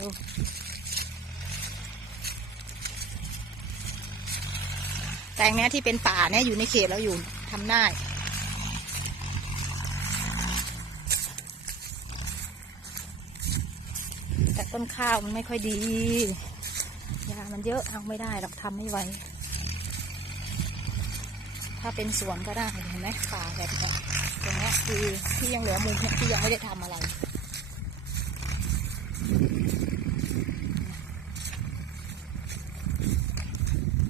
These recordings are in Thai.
ดูแปลงเนี้ยที่เป็นป่าเนี่ยอยู่ในเขตเราอยู่ทำได้แต่ต้นข้าวมันไม่ค่อยดียามันเยอะเอาไม่ได้หรอกทำไม่ไหวถ้าเป็นสวนก็ได้เห็นไหมป่าแบบนี้ตรงนี้คือที่ยังเหลือมุมที่ยังไม่ได้ทำอะไร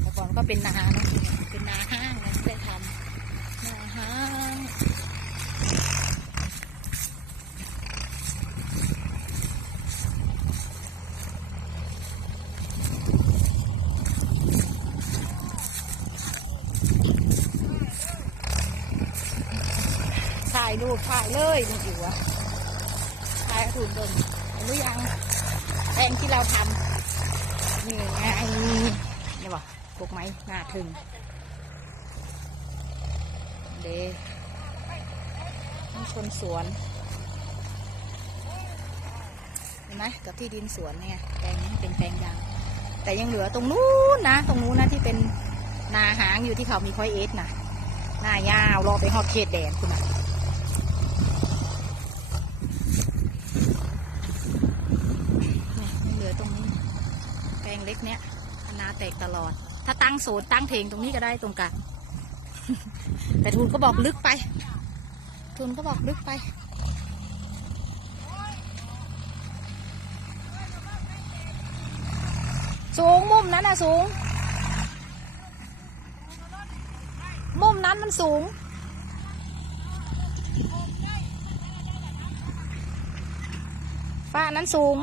แต่ ก็เป็นนานะเป็นนาห้างนะไม่ได้ทำนาห้างถ่ายรูปถ่ายเลยนี่อยู่อะถ่ายถูกดินเห็นหรือยังแปลงที่เราทำนี่ไง กปลูกไหมหน้าถึง เดนี่ชนสวน เห็นไหมกับที่ดินสวนเนี่ยแปลงนี้เป็นแปลงยาง แต่ยังเหลือตรงนู้นนะ ตรงนู้นนะที่เป็นนาหางอยู่ที่เขามีคอยเอสนะหน้ายาวรอไปฮอดเขตแดนคุณน่ะนี่ยังเหลือตรงนี้แปลงเล็กเนี้ยนาแตกตลอด ถ้าตั้งโซนตั้งเพลงตรงนี้ก็ได้ตรงกลางแต่ทุนก็บอกลึกไป ทุนก็บอกลึกไปสูงมุมนั้นนะสูง มุมนั้นมันสูง ฝ้านั้นสูง